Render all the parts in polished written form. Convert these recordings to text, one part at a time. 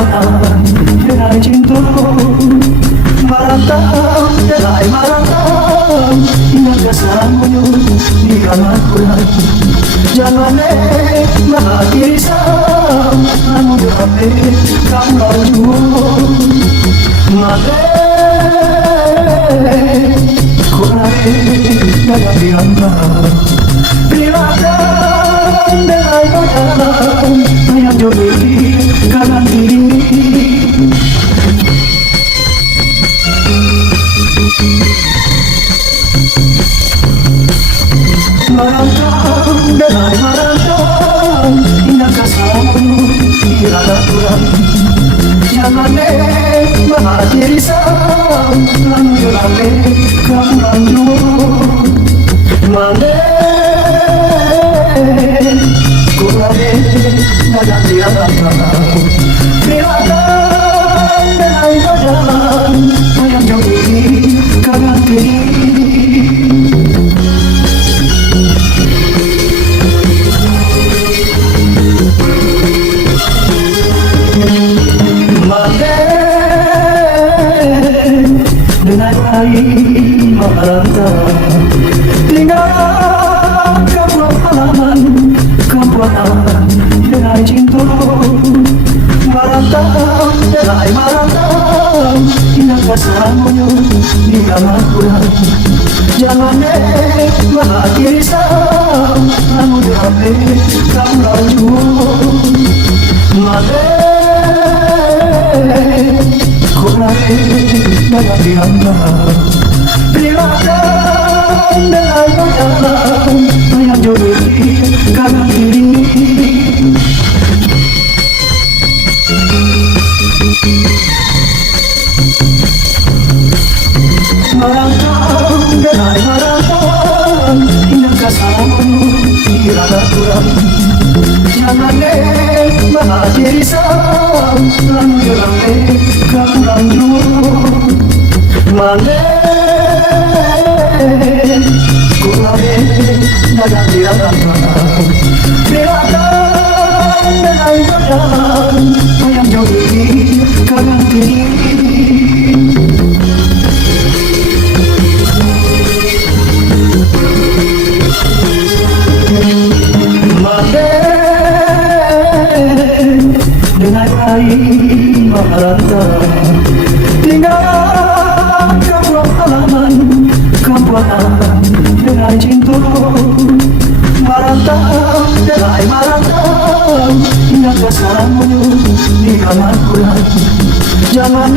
perjuangan dengan cinta, merantau dan merantau hingga kesamunya di alam Quran. Jangan mati risau, namun dihati kamu lalu mati Quran dalam diambil. Berilakan dengan badan yang jodoh kanan kiri. Merantau dengan merantau hingga kesamu di alam Quran. Jangan mati risau, namun dihati kamu lalu mati Kurang dalam diambil. Berilakan dengan badan yang jodoh kanan kiri. Dengan air merantau tinggalkan halaman kempuanan dengan cinta, merantau dengan merantau hingga kesamunya di alam Quran. Jangan mati risau, namun dihati kamu lalu mati Quran dalam diambil. Berilakan dengan badan yang jodoh kanan kiri. Merantau dengan merantau hingga kesamunya di alam Quran. Jangan mati risau, namun dihati kamu lalu mati Quran dalam diambil. Berilakan dengan badan yang jodoh kanan kiri. Dengan air merantau tinggalkan halaman kempuanan dengan cinta, merantau dan merantau hingga kesamunya di alam Quran. Jangan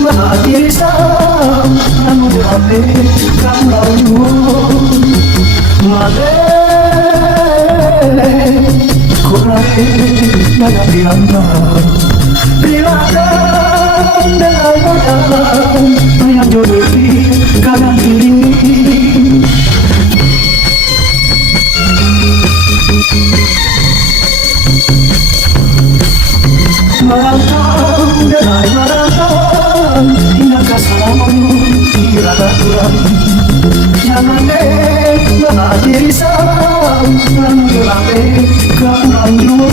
mati risau, namun dihati kamu lalu mati Quran dalam diambil. Berilakan dengan badan yang jodoh kanan kiri. Merantau dengan merantau hingga kesamunya di alam Quran. Jangan mati risau, namun dihati kamu lalu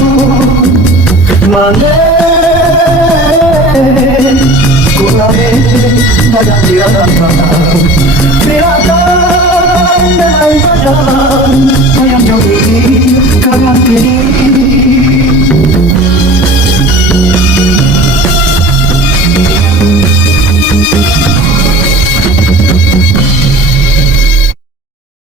mati Quran dalam diambil. Berilakan dengan badan